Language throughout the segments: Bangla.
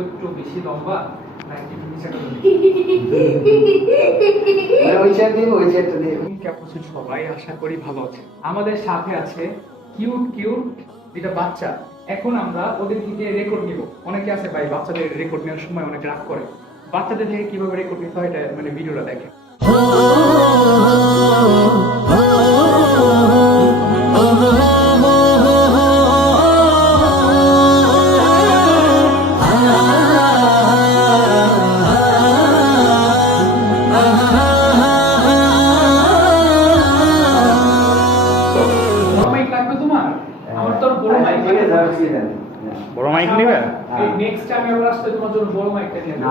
একটু বেশি লম্বা নাকি সবাই আশা করি ভালো আছে। আমাদের সাথে আছে কিউট কিউট দুইটা বাচ্চা। এখন আমরা ওদের থেকে রেকর্ড নিব। অনেকে আছে ভাই বাচ্চাদের রেকর্ড নেওয়ার সময় অনেক রাগ করে। বাচ্চাদের থেকে কিভাবে রেকর্ড নিতে হয় এটা মানে ভিডিওটা দেখে। বড় মাইক নিবে? নেক্সট টাইম আমরা আসলে তোমার জন্য বড় মাইকটা নিয়ে আসবো।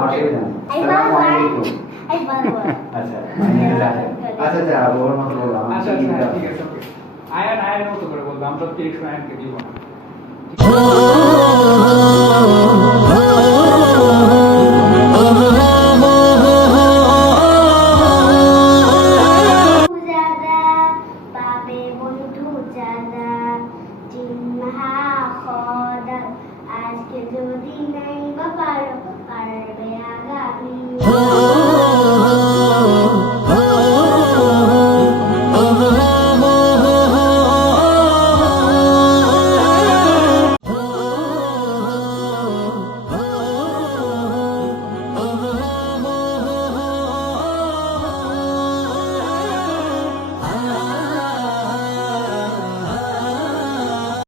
আচ্ছা ঠিক আছে ওকে। আয়ানের মতো করে বলবো, আমরা তো ডিরেকশন আয়ানকে দিব না।